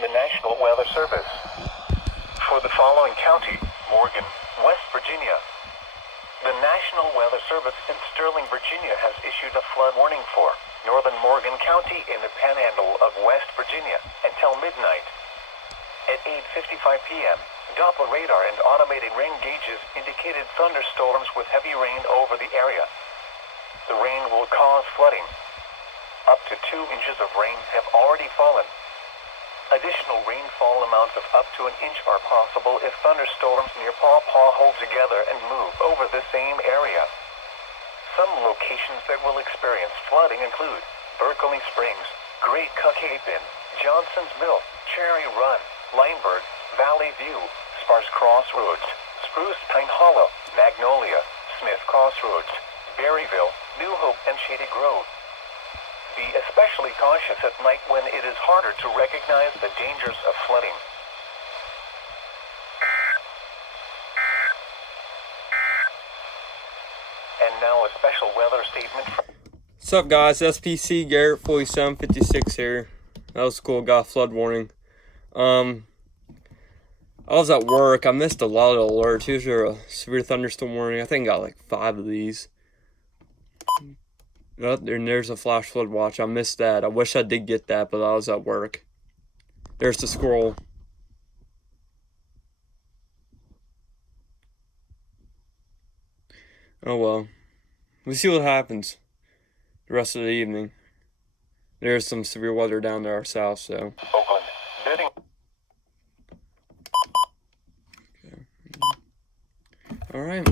from the National Weather Service. For the following county, Morgan, West Virginia. The National Weather Service in Sterling, Virginia has issued a flood warning for northern Morgan County in the panhandle of West Virginia until midnight. At 8:55 p.m., Doppler radar and automated rain gauges indicated thunderstorms with heavy rain over the area. The rain will cause flooding. Up to 2 inches of rain have already fallen. Additional rainfall amounts of up to an inch are possible if thunderstorms near Paw Paw hold together and move over the same area. Some locations that will experience flooding include Berkeley Springs, Great Cuckapin, Johnson's Mill, Cherry Run, Lineburg, Valley View, Sparse Crossroads, Spruce Pine Hollow, Magnolia, Smith Crossroads, Berryville, New Hope, and Shady Grove. Be especially cautious at night when it is harder to recognize the dangers of flooding. And now a special weather statement from... What's up, guys? SPC Garrett 4756 here. That was cool. Got a flood warning. I was at work. I missed a lot of alerts. Here's a severe thunderstorm warning. I think I got like 5 of these. Oh, and there's a flash flood watch. I missed that. I wish I did get that, but I was at work. There's the scroll. Oh well. We'll see what happens the rest of the evening. There's some severe weather down there south, so. Oakland, bidding. Okay. All right.